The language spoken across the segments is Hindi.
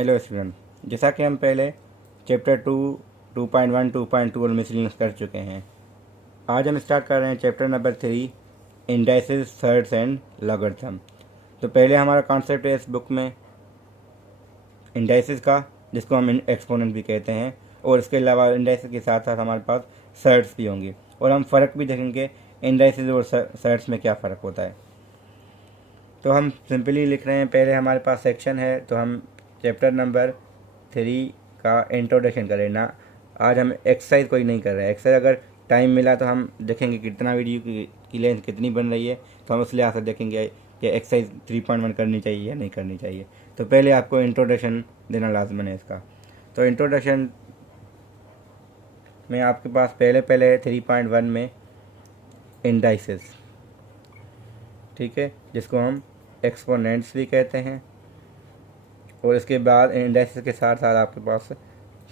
हेलो स्टूडेंट, जैसा कि हम पहले चैप्टर 2.1 2.2 और मिसलिनियस कर चुके हैं। आज हम स्टार्ट कर रहे हैं chapter number 3, indices, thirds and logarithm. तो पहले हमारा कॉन्सेप्ट है इस बुक में इंडाइसेस का, जिसको हम एक्सपोनेंट भी कहते हैं, और इसके अलावा इंडाइसेस के साथ साथ हमारे पास थर्ड्स भी होंगे, और हम फ़र्क भी देखेंगे इंडाइसेस और थर्ड्स में क्या फ़र्क होता है। तो हम सिंपली लिख रहे हैं, पहले हमारे पास सेक्शन है, तो हम चैप्टर नंबर 3 का इंट्रोडक्शन करें ना। आज हम एक्सरसाइज कोई नहीं कर रहे हैं। एक्सरसाइज अगर टाइम मिला तो हम देखेंगे कितना वीडियो की लेंथ कितनी बन रही है, तो हम उस लिहाज से देखेंगे कि एक्सरसाइज 3.1 करनी चाहिए या नहीं करनी चाहिए। तो पहले आपको इंट्रोडक्शन देना लाजमन है इसका। तो इंट्रोडक्शन में आपके पास पहले 3.1 में इंडाइसेस, ठीक है, जिसको हम एक्सपोनेंट्स भी कहते हैं, और इसके बाद इंडाइसेस के साथ साथ आपके पास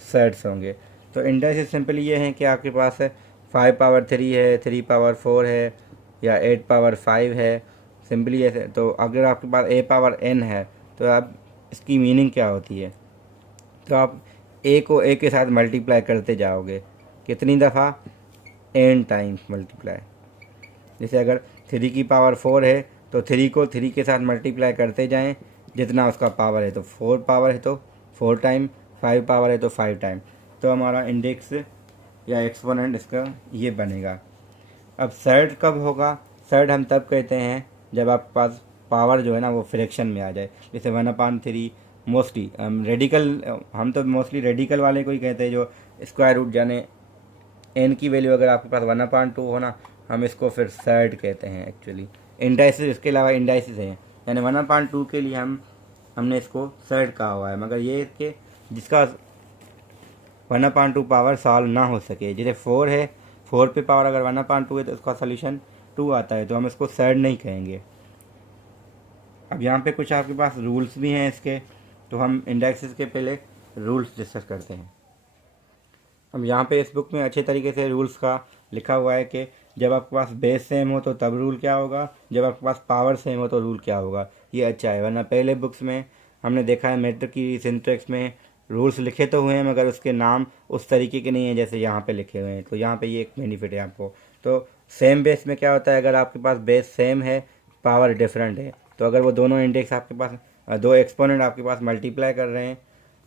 सेट्स होंगे। तो इंडाइसेस सिंपली ये हैं कि आपके पास 5 पावर 3 है, 3 पावर 4 है, या 8 पावर 5 है, सिंपली ऐसे। तो अगर आपके पास a पावर n है तो आप इसकी मीनिंग क्या होती है, तो आप a को a के साथ मल्टीप्लाई करते जाओगे, कितनी दफ़ा, n टाइम्स मल्टीप्लाई। जैसे अगर 3 की पावर 4 है तो 3 को 3 के साथ मल्टीप्लाई करते जाएं, जितना उसका पावर है, तो 4 पावर है तो 4 टाइम, 5 पावर है तो 5 टाइम। तो हमारा इंडेक्स या एक्सपोनेंट इसका ये बनेगा। अब सर्ड कब होगा? सर्ड हम तब कहते हैं जब आपके पास पावर जो है ना वो फ्रैक्शन में आ जाए। जैसे 1/3 मोस्टली हम तो मोस्टली रेडिकल वाले को ही कहते हैं, जो स्क्वायर रूट जाने एन की वैल्यू अगर आपके पास 1/2 हो ना, हम इसको फिर सर्ड कहते हैं एक्चुअली। इंडाइसिस, इसके अलावा इंडाइसिस हैं, यानी 1/2 के लिए हमने इसको सर्ड कहा हुआ है, मगर ये कि जिसका 1/2 पावर सॉल्व ना हो सके। जैसे 4 है, 4 पे पावर अगर 1/2 है तो उसका सोल्यूशन 2 आता है, तो हम इसको सर्ड नहीं कहेंगे। अब यहाँ पे कुछ आपके पास रूल्स भी हैं इसके, तो हम इंडाइसिस के पहले रूल्स डिस्कस करते हैं। अब यहाँ पे इस बुक में अच्छे तरीके से रूल्स का लिखा हुआ है कि जब आपके पास बेस सेम हो तो तब रूल क्या होगा, जब आपके पास पावर सेम हो तो रूल क्या होगा। ये अच्छा है, वरना पहले बुक्स में हमने देखा है मैट्रिक की सिंटैक्स में रूल्स लिखे तो हुए हैं, मगर उसके नाम उस तरीके के नहीं हैं जैसे यहाँ पे लिखे हुए हैं। तो यहाँ पे ये एक बेनिफिट है आपको। तो सेम बेस में क्या होता है, अगर आपके पास बेस सेम है, पावर डिफरेंट है, तो अगर वो दोनों इंडेक्स आपके पास, दो एक्सपोनेंट आपके पास मल्टीप्लाई कर रहे हैं,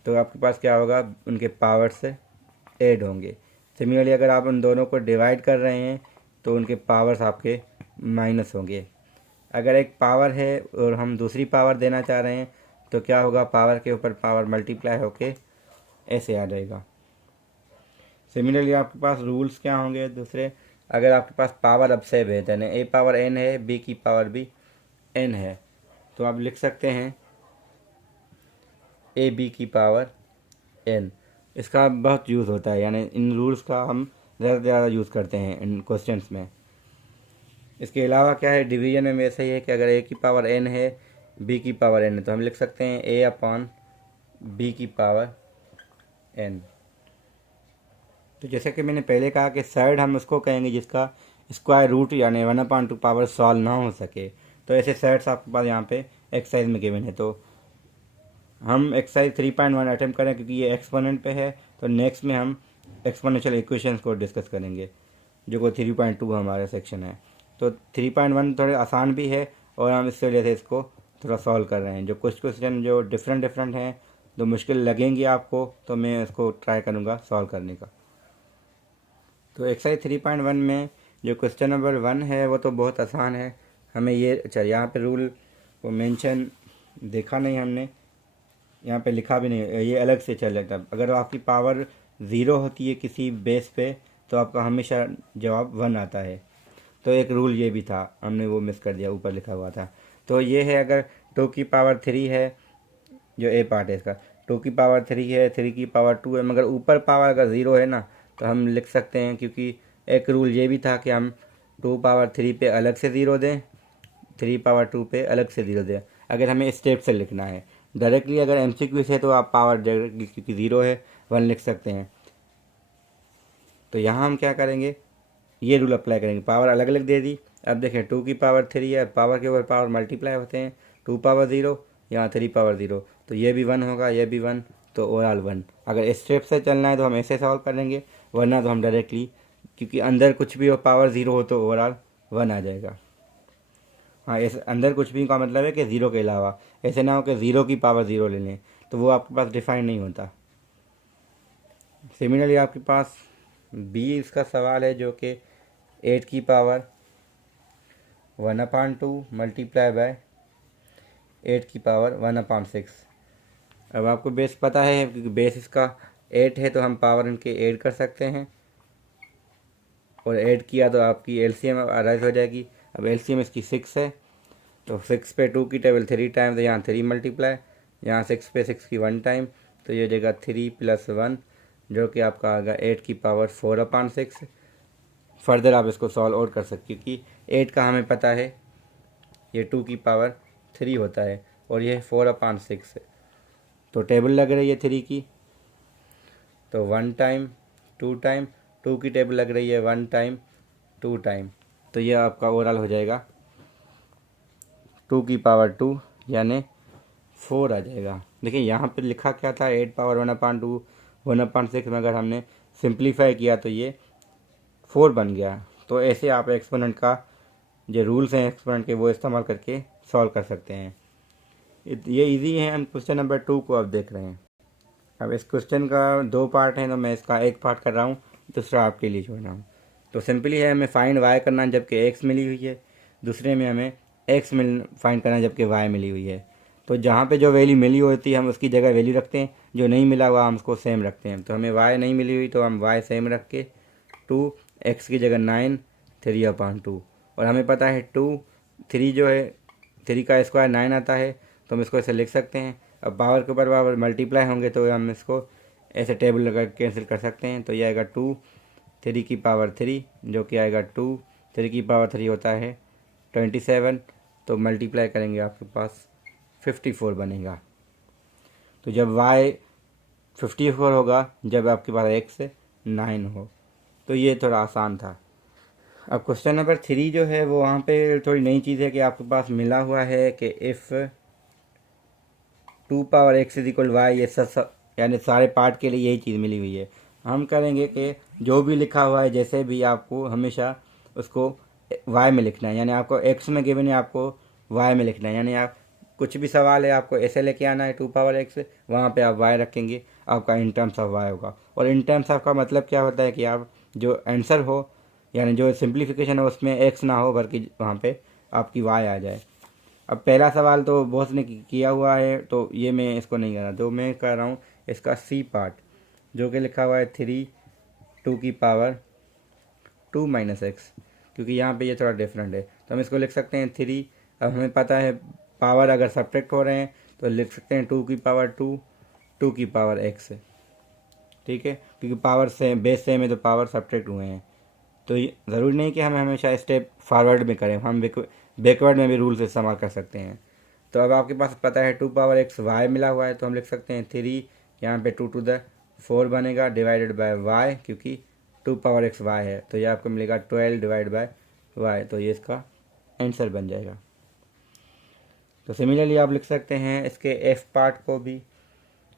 तो आपके पास क्या होगा, उनके पावर से ऐड होंगे। सिमिलरली अगर आप उन दोनों को डिवाइड कर रहे हैं तो उनके पावर्स आपके माइनस होंगे। अगर एक पावर है और हम दूसरी पावर देना चाह रहे हैं तो क्या होगा, पावर के ऊपर पावर मल्टीप्लाई होके ऐसे आ जाएगा। सिमिलरली आपके पास रूल्स क्या होंगे दूसरे, अगर आपके पास पावर अब से बेहतर है, a पावर n है, b की पावर भी n है, तो आप लिख सकते हैं a b की पावर n। इसका बहुत यूज़ होता है, यानी इन रूल्स का हम ज़्यादा से ज़्यादा यूज़ करते हैं इन क्वेश्चंस में। इसके अलावा क्या है, डिवीजन में वैसे ही है कि अगर a की पावर n है, b की पावर n है, तो हम लिख सकते हैं a/b की पावर n। तो जैसे कि मैंने पहले कहा कि सर्ड हम उसको कहेंगे जिसका स्क्वायर रूट यानी 1/2 पावर सॉल्व ना हो सके। तो ऐसे सर्ड्स आपके पास यहाँ पे एक्सरसाइज में गिवन है। तो हम एक्सरसाइज 3.1 अटेम्प्ट करें, क्योंकि ये एक्सपोनेंट पे है, तो नेक्स्ट में हम एक्सपोनेंशियल इक्वेशंस को डिस्कस करेंगे, जो को 3.2 हमारा सेक्शन है। तो 3.1 थोड़े आसान भी है, और हम इससे वजह से इसको थोड़ा सॉल्व कर रहे हैं। जो कुछ क्वेश्चन जो डिफरेंट हैं, जो मुश्किल लगेंगे आपको, तो मैं इसको ट्राई करूँगा सॉल्व करने का। तो एक्सरसाइज 3.1 में जो क्वेश्चन नंबर 1 है वो तो बहुत आसान है। हमें ये, अच्छा यहाँ पे रूल को मेंशन देखा नहीं हमने, यहाँ पे लिखा भी नहीं, ये अलग से चल जाता है। अगर आपकी पावर 0 होती है किसी बेस पे तो आपका हमेशा जवाब 1 आता है। तो एक रूल ये भी था, हमने वो मिस कर दिया, ऊपर लिखा हुआ था। तो ये है, अगर 2 की पावर 3 है, जो ए पार्ट है इसका, 2 की पावर 3 है, 3 की पावर 2 है, मगर ऊपर पावर अगर 0 है ना, तो हम लिख सकते हैं, क्योंकि एक रूल ये भी था कि हम 2 पावर 3 पे अलग से 0 दें, 3 पावर 2 पे अलग से 0 दें। अगर हमें स्टेप से लिखना है, डायरेक्टली अगर MCQ से, तो आप पावर डायरेक्टली, क्योंकि 0 है, 1 लिख सकते हैं। तो यहाँ हम क्या करेंगे, ये रूल अप्लाई करेंगे, पावर अलग अलग दे दी। अब देखें, 2 की पावर 3 है, पावर के ऊपर पावर मल्टीप्लाई होते हैं, 2 पावर 0 यहाँ 3 पावर 0, तो ये भी 1 होगा, ये भी 1, तो ओवरऑल 1। अगर इस स्टेप से चलना है तो हम ऐसे सॉल्व करेंगे, वरना तो हम डायरेक्टली, क्योंकि अंदर कुछ भी हो पावर 0 हो तो ओवरऑल 1 आ जाएगा। हाँ, इस अंदर कुछ भी का मतलब है कि 0 के अलावा, ऐसे ना हो कि 0 की पावर 0 ले लें, तो वो आपके पास डिफाइन नहीं होता। सिमिलरली आपके पास बी इसका सवाल है जो कि 8 की पावर 1/2 मल्टीप्लाई बाय 8 की पावर 1/6। अब आपको बेस पता है, क्योंकि बेस इसका 8 है तो हम पावर इनके ऐड कर सकते हैं, और ऐड किया तो आपकी एलसीएम अराइज हो जाएगी। अब एलसीएम इसकी 6 है, तो 6 पे 2 की टेबल 3 टाइम, तो यहाँ 3 मल्टीप्लाई, यहाँ 6 पे 6 की 1 टाइम, तो ये हो जाएगा 3 + 1, जो कि आपका आएगा 8 की पावर 4/6। फर्दर आप इसको सॉल्व और कर सकते, क्योंकि 8 का हमें पता है ये 2 की पावर 3 होता है, और ये 4/6 है, तो टेबल लग रही है 3 की, तो 1 टाइम 2 टाइम, 2 की टेबल लग रही है 1 टाइम 2 टाइम, तो ये आपका ओवरऑल हो जाएगा 2 की पावर 2 यानी 4 आ जाएगा। देखिए यहाँ पे लिखा क्या था, 8 पावर 1/2 1/6 में अगर हमने सिंप्लीफाई किया तो ये 4 बन गया। तो ऐसे आप एक्सपोनेंट का जो रूल्स हैं एक्सपोनेंट के वो इस्तेमाल करके सॉल्व कर सकते हैं। ये इजी है। हम क्वेश्चन नंबर 2 को अब देख रहे हैं। अब इस क्वेश्चन का 2 पार्ट है, तो मैं इसका एक पार्ट कर रहा हूँ, दूसरा आपके लिए छोड़ रहा हूँ। तो सिंपली है, हमें फाइंड वाई करना है जबकि एक्स मिली हुई है, दूसरे में हमें एक्स फाइंड करना है जबकि वाई मिली हुई है। तो जहाँ पे जो वैल्यू मिली होती है हम उसकी जगह वैल्यू रखते हैं, जो नहीं मिला हुआ हम उसको सेम रखते हैं। तो हमें वाई नहीं मिली हुई तो हम वाई सेम रख के 2, एक्स की जगह 9 3/2, और हमें पता है 2 3 जो है 3 का स्क्वायर 9 आता है, तो हम इसको ऐसे लिख सकते हैं। अब पावर के ऊपर पावर मल्टीप्लाई होंगे तो हम इसको ऐसे टेबल लगा कैंसिल कर सकते हैं। तो ये आएगा 2 3 की पावर 3, जो कि आएगा 2 3 की पावर 3 होता है 27, तो मल्टीप्लाई करेंगे आपके पास 54 बनेगा। तो जब y 54 होगा जब आपके पास x 9 हो। तो ये थोड़ा आसान था। अब क्वेश्चन नंबर 3 जो है वो वहाँ पे थोड़ी नई चीज़ है कि आपके पास मिला हुआ है कि इफ़ 2 पावर x = y, ये सब यानी सारे पार्ट के लिए यही चीज़ मिली हुई है। हम करेंगे कि जो भी लिखा हुआ है जैसे भी आपको हमेशा उसको y में लिखना है, यानी आपको x में गिवन है आपको y में लिखना है। यानी आप कुछ भी सवाल है आपको ऐसे लेके आना है 2 पावर x, वहाँ पे आप y रखेंगे, आपका इन टर्म्स ऑफ y होगा। और इन टर्म्स ऑफ का मतलब क्या होता है कि आप जो आंसर हो यानी जो सिंप्लीफिकेशन है उसमें x ना हो बल्कि वहाँ पे आपकी y आ जाए। अब पहला सवाल तो बहुत ने किया हुआ है, तो ये मैं इसको नहीं कर रहा, तो मैं कर रहा हूँ इसका सी पार्ट, जो कि लिखा हुआ है 3 2 की पावर 2 - x, क्योंकि यहाँ पे ये थोड़ा डिफरेंट है। तो हम इसको लिख सकते हैं 3। अब हमें पता है पावर अगर सब्ट्रैक्ट हो रहे हैं तो लिख सकते हैं 2 की पावर 2 2 की पावर x, ठीक है, क्योंकि पावर सेम बेस सेम है तो पावर सब्ट्रैक्ट हुए हैं। तो ये ज़रूरी नहीं कि हमें हमेशा स्टेप फॉरवर्ड में करें, हम बैकवर्ड में भी रूल्स इस्तेमाल कर सकते हैं। तो अब आपके पास पता है 2 पावर x y मिला हुआ है, तो हम लिख सकते हैं 3, यहाँ पे 2 to the 4 बनेगा डिवाइडेड बाय y, क्योंकि 2 पावर x y है, तो ये आपको मिलेगा 12 डिवाइड बाय y, तो ये इसका आंसर बन जाएगा। तो सिमिलरली आप लिख सकते हैं इसके f पार्ट को भी,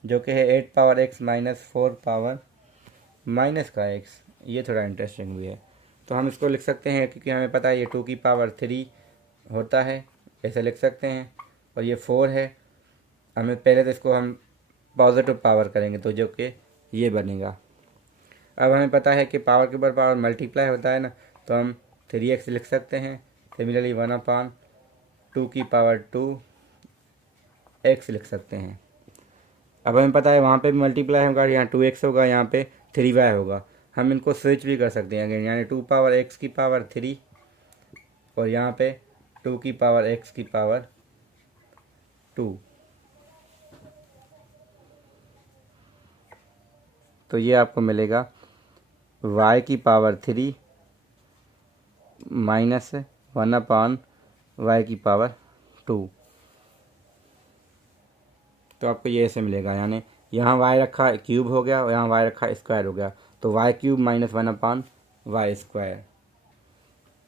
जो कि है 8 पावर x - 4 पावर माइनस का x। ये थोड़ा इंटरेस्टिंग भी है। तो हम इसको लिख सकते हैं, क्योंकि हमें पता है ये 2 की पावर 3 होता है, ऐसे लिख सकते हैं, और ये 4 है। हमें पहले तो इसको हम पॉजिटिव पावर करेंगे तो जो कि ये बनेगा। अब हमें पता है कि पावर के ऊपर पावर मल्टीप्लाई होता है ना, तो हम 3x लिख सकते हैं। सिमिलरली 1/2 की पावर 2x लिख सकते हैं। अब हमें पता है वहाँ पे भी मल्टीप्लाई होगा, यहाँ 2x होगा, यहाँ पे 3y होगा। हम इनको स्विच भी कर सकते हैं, यानी 2 पावर x की पावर 3 और यहाँ पे 2 की पावर x की पावर 2। तो ये आपको मिलेगा y की पावर 3 माइनस 1/y की पावर 2। तो आपको ये ऐसे मिलेगा, यानी यहाँ y रखा क्यूब हो गया और यहाँ y रखा स्क्वायर हो गया, तो y³ - 1/y²।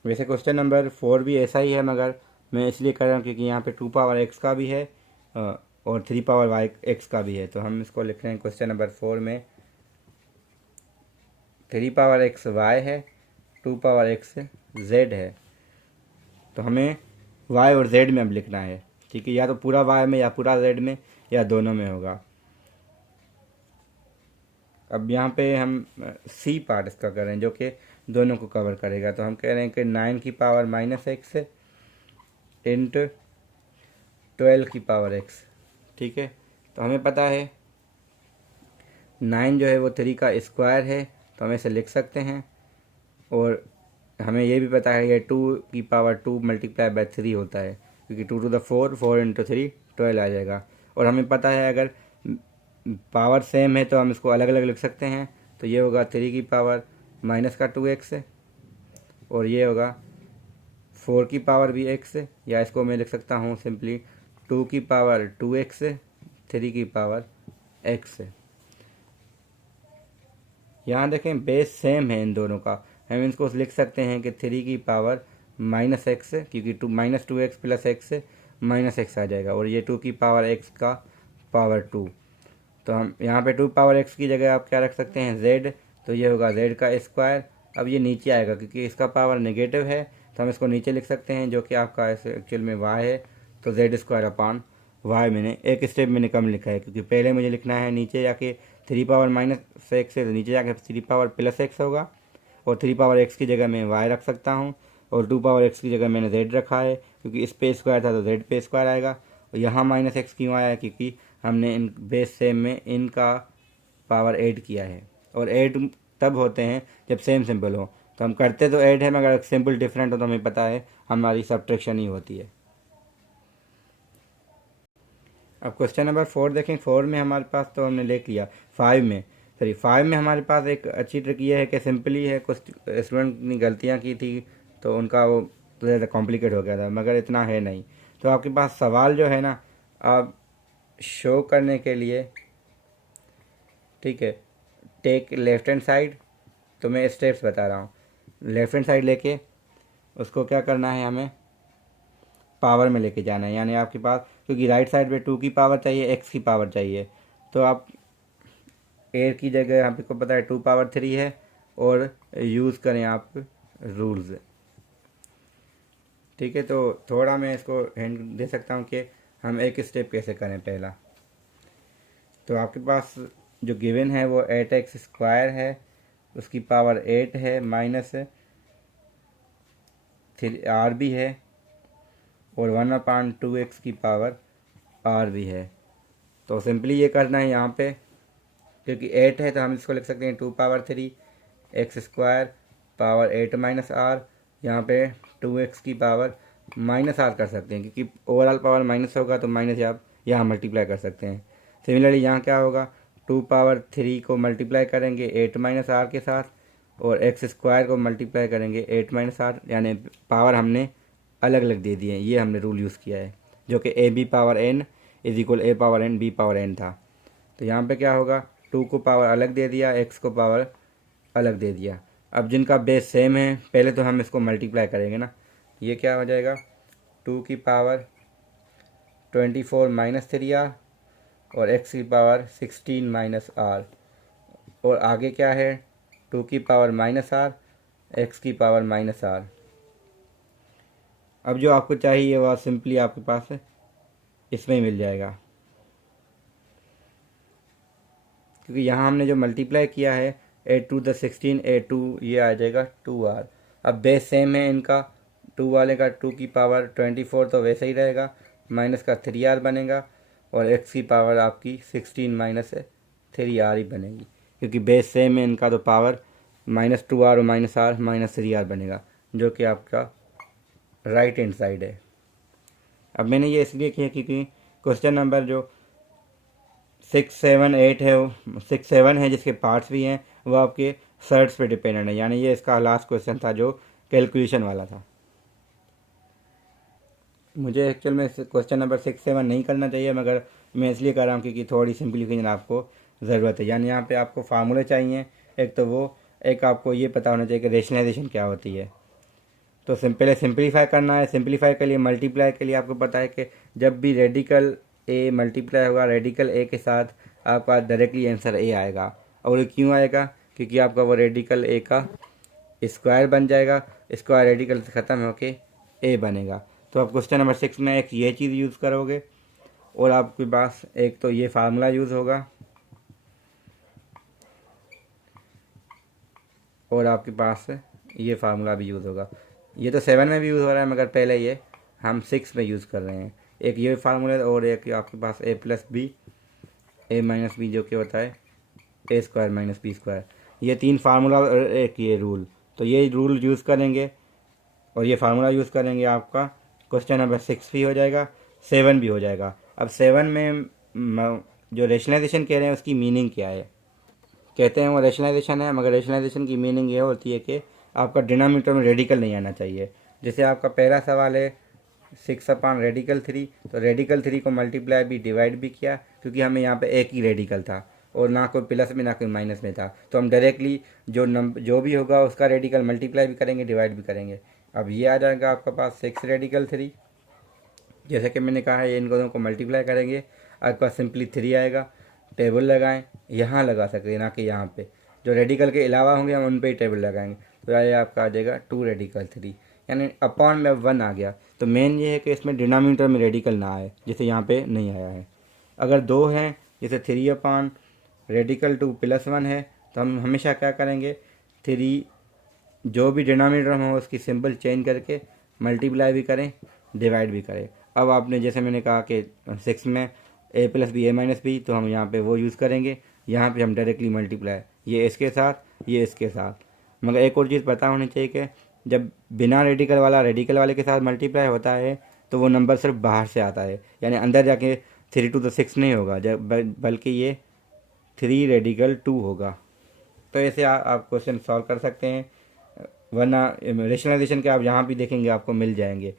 वैसे क्वेश्चन नंबर 4 भी ऐसा ही है, मगर मैं इसलिए कर रहा हूँ क्योंकि यहाँ पे 2 पावर x का भी है और 3 पावर वाई एक्स का भी है। तो हम इसको लिख रहे हैं क्वेश्चन नंबर 4 में 3 पावर एक्स वाई है, 2 पावर एक्स जेड है। तो हमें वाई और जेड में अब लिखना है, ठीक है, या तो पूरा वाई में या पूरा जेड में या दोनों में होगा। अब यहाँ पे हम सी पार्ट इसका कर रहे हैं जो कि दोनों को कवर करेगा। तो हम कह रहे हैं कि 9 की पावर माइनस एक्स इंटू 12 की पावर एक्स, ठीक है। तो हमें पता है 9 जो है वो 3 का स्क्वायर है, तो हम इसे लिख सकते हैं। और हमें ये भी पता है ये 2 की पावर 2 मल्टीप्लाई बाय 3 होता है, क्योंकि 2 टू द 4, 4 इंटू 3 12 आ जाएगा। और हमें पता है अगर पावर सेम है तो हम इसको अलग अलग लिख सकते हैं। तो ये होगा 3 की पावर माइनस का 2x और ये होगा 4 की पावर भी x, या इसको मैं लिख सकता हूँ सिंपली 2 की पावर 2x 3 की पावर x। यहाँ देखें बेस सेम है इन दोनों का, हम इसको लिख सकते हैं कि 3 की पावर माइनस एक्स, क्योंकि minus 2x plus x minus x आ जाएगा, और ये 2 की पावर x का पावर 2। तो हम यहाँ पे 2 पावर x की जगह आप क्या रख सकते हैं z, तो ये होगा z का स्क्वायर। अब ये नीचे आएगा क्योंकि इसका पावर नेगेटिव है, तो हम इसको नीचे लिख सकते हैं जो कि आपका एक्चुअल में y है। तो z स्क्वायर अपान y मैंने एक स्टेप मैंने कम लिखा है, क्योंकि पहले मुझे लिखना है नीचे जाके 3 पावर माइनस एक्स है, तो नीचे जाके 3 पावर प्लस एक्स होगा, और 3 पावर एक्स की जगह मैं y रख सकता हूँ, और 2 पावर एक्स की जगह मैंने z रखा है, क्योंकि इस पे स्क्वायर था तो z पे स्क्वायर आएगा। और यहाँ माइनस एक्स क्यों आया है, क्योंकि हमने इन बेस सेम में इनका पावर ऐड किया है, और ऐड तब होते हैं जब सेम सिंपल हो। तो हम करते तो ऐड है, मगर सिंपल डिफरेंट हो तो हमें पता है हमारी सब्ट्रैक्शन ही होती है। अब क्वेश्चन नंबर 4 देखें। 4 में हमारे पास तो हमने लिख लिया, 5 में हमारे पास एक अच्छी ट्रिक ये है कि सिंपली है, कुछ स्टूडेंट ने गलतियाँ की थी तो उनका वो ज़्यादा कॉम्प्लिकेट हो गया था, मगर इतना है नहीं। तो आपके पास सवाल जो है ना, आप शो करने के लिए, ठीक है, टेक लेफ्ट हैंड साइड, तो मैं स्टेप्स बता रहा हूँ। लेफ्ट हैंड साइड लेके उसको क्या करना है, हमें पावर में लेके जाना है, यानी आपके पास, क्योंकि राइट साइड पे 2 की पावर चाहिए, x की पावर चाहिए, तो आप a की जगह यहाँ पे को पता है 2 पावर 3 है, और यूज़ करें आप रूल्स, ठीक है। तो थोड़ा मैं इसको हैंड दे सकता हूँ कि हम एक स्टेप कैसे करें। पहला तो आपके पास जो गिवन है वो 8x स्क्वायर है, उसकी पावर 8 है, माइनस 3r भी है, और 1/2x की पावर r भी है। तो सिंपली ये करना है यहाँ पे, क्योंकि 8 है तो हम इसको लिख सकते हैं 2 power 3 x square power 8 minus r, यहाँ पे 2x की पावर माइनस r कर सकते हैं, क्योंकि ओवरऑल पावर माइनस होगा तो माइनस आप यहाँ मल्टीप्लाई कर सकते हैं। सिमिलरली यहाँ क्या होगा, 2 पावर 3 को मल्टीप्लाई करेंगे 8 माइनस r के साथ, और एक्स स्क्वायर को मल्टीप्लाई करेंगे 8 माइनस r, यानी पावर हमने अलग अलग दे दिए हैं। ये हमने रूल यूज़ किया है, जो कि A B power N is equal A power N B power N था। तो यहाँ पे क्या होगा, 2 को पावर अलग दे दिया, x को पावर अलग दे दिया। अब जिनका बेस सेम है, पहले तो हम इसको मल्टीप्लाई करेंगे ना, ये क्या हो जाएगा, 2 की पावर 24 माइनस 3r, और x की पावर 16 माइनस r, और आगे क्या है 2 की पावर माइनस r, x की पावर माइनस r। अब जो आपको चाहिए वह सिंपली आपके पास इसमें ही मिल जाएगा, क्योंकि यहाँ हमने जो मल्टीप्लाई किया है 8 टू द 16 8 2, ये आ जाएगा 2r। अब बेस सेम है इनका, 2 वाले का 2 की पावर 24 तो वैसे ही रहेगा, माइनस का 3r बनेगा, और x की पावर आपकी 16 माइनस 3r ही बनेगी, क्योंकि बेस सेम है इनका, तो पावर माइनस 2r और माइनस r माइनस 3r बनेगा, जो कि आपका राइट हैंड साइड है। अब मैंने ये इसलिए किया क्योंकि क्वेश्चन नंबर जो 6 7 8 है, 6 7 है जिसके पार्ट्स भी हैं, वो आपके सर्ट्स पे डिपेंडेंट है, यानी ये इसका लास्ट क्वेश्चन था जो कैलकुलेशन वाला था। मुझे एक्चुअल में क्वेश्चन नंबर 6 7 नहीं करना चाहिए, मगर मैं इसलिए कर रहा हूँ क्योंकि थोड़ी सिंप्लीफिकेशन आपको ज़रूरत है। यानी यहाँ पे आपको फार्मूले चाहिए, एक तो वो, एक आपको ये पता होना चाहिए कि रेशनलाइजेशन क्या होती है। तो पहले सिंप्लीफाई करना है। सिंप्लीफाई के लिए, मल्टीप्लाई के लिए आपको पता है कि जब भी रेडिकल ए मल्टीप्लाई होगा रेडिकल ए के साथ, आपका डायरेक्टली आंसर ए आएगा। और ये क्यों आएगा? क्योंकि आपका वो रेडिकल ए का स्क्वायर बन जाएगा, स्क्वायर रेडिकल से ख़त्म होके ए बनेगा। तो आप क्वेश्चन नंबर 6 में एक ये चीज़ यूज़ करोगे और आपके पास एक तो ये फार्मूला यूज़ होगा और आपके पास ये फार्मूला भी यूज़ होगा। ये तो 7 में भी यूज़ हो रहा है, मगर पहले ये हम 6 में यूज़ कर रहे हैं। एक ये फार्मूला और एक आपके पास ए प्लस बी, ए माइनस बी, जो कि होता है ए स्क्वायर माइनस बी स्क्वायर। ये 3 फार्मूला और एक ये रूल, तो ये रूल यूज़ करेंगे और ये फार्मूला यूज़ करेंगे, आपका क्वेश्चन नंबर 6 भी हो जाएगा, 7 भी हो जाएगा। अब 7 में जो रेशनलाइजेशन कह रहे हैं उसकी मीनिंग क्या है? कहते हैं वो रेशनलाइजेशन है, मगर रेशनलाइजेशन की मीनिंग ये होती है कि आपका डिनोमिनेटर में रेडिकल नहीं आना चाहिए। जैसे आपका पहला सवाल है 6/रेडिकल 3, तो रेडिकल 3 को मल्टीप्लाई भी डिवाइड भी किया, क्योंकि हमें यहाँ पे एक ही रेडिकल था और ना कोई प्लस में ना कोई माइनस में था, तो हम डायरेक्टली जो भी होगा उसका रेडिकल मल्टीप्लाई भी करेंगे, डिवाइड भी करेंगे। अब ये आ जाएगा आपका पास 6/रेडिकल 3। जैसे कि मैंने कहा है, ये इन दोनों को मल्टीप्लाई करेंगे, आपके पास सिंपली 3 आएगा। टेबल लगाएं, यहाँ लगा सकते हैं, ना कि यहाँ पे। जो रेडिकल के अलावा होंगे हम उन पे ही टेबल लगाएंगे, तो ये आपका आ जाएगा 2/रेडिकल 3, यानी अपॉन में 1 आ गया। तो मेन ये है कि इसमें डिनोमिनेटर में रेडिकल ना आए, जैसे यहाँ पे नहीं आया है। अगर 2 हैं, जैसे 3/रेडिकल 2 + 1 है, तो हम हमेशा क्या करेंगे, 3 जो भी डिनोमिनेटर में हो उसकी सिंबल चेंज करके मल्टीप्लाई भी करें, डिवाइड भी करें। अब आपने जैसे मैंने कहा कि 6 में ए प्लस बी ए माइनस बी, तो हम यहाँ पे वो यूज़ करेंगे। यहाँ पे हम डायरेक्टली मल्टीप्लाई, ये इसके साथ ये इसके साथ। मगर एक और चीज़ पता होनी चाहिए कि जब बिना रेडिकल वाला रेडिकल वाले के साथ मल्टीप्लाई होता है तो वो नंबर सिर्फ बाहर से आता है, यानी अंदर जाके 3 2 6 नहीं होगा, जब बल्कि ये 3/रेडिकल 2 होगा। तो ऐसे आप क्वेश्चन सॉल्व कर सकते हैं, वरना रेशनलाइजेशन के आप यहाँ भी देखेंगे आपको मिल जाएंगे।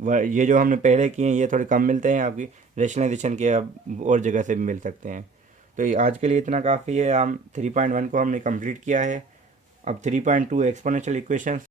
ये जो हमने पहले किए हैं ये थोड़े कम मिलते हैं, आपकी रेशनलाइजेशन के अब और जगह से भी मिल सकते हैं। तो ये आज के लिए इतना काफ़ी है। हम 3.1 को हमने कंप्लीट किया है। अब 3.2 एक्सपोनेंशियल इक्वेशंस